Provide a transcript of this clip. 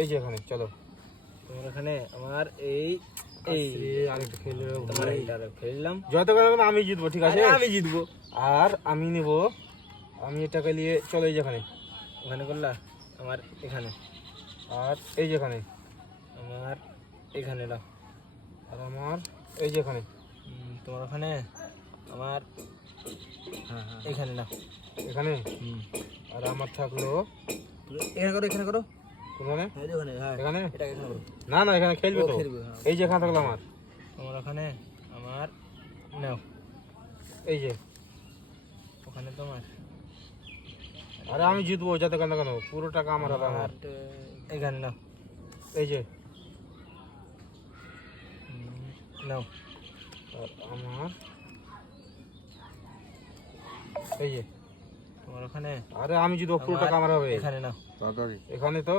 এই যে এখানে চলো। তোমার এখানে আমার এই এই আরেকটা খেলে তোমার এইটা খেললাম। যত করে আমি জিতবো, ঠিক আছে? আমি জিতবো। আর আমি নেব, আমি এটাকে নিয়ে চলো এই যেখানে। ওখানে করলা আমার এখানে, আর এই যেখানে আমার এখানে নাও। আর আমার এই যেখানে। তোমার ওখানে আমার এখানে নাও। এখানে আর আমার থাকলো এখানে করো, এখানে করো, কোনখানে? এখানে এটা এখানে করো। না না, এখানে খেলবে তো। এই যে এখানে থাকলো আমার, তোমার ওখানে আমার নাও। এই যে ওখানে তোমার, আরে আমি জিতবো যাতে কেন কেন, পুরো টাকা আমার হাতে। আমার এখানে নাও। এই যে নাও। আর আমার এই যে তোমার ওখানে, আরে আমি জিতবো, পুরো টাকা আমার হবে। এখানে নাও। এখানে তো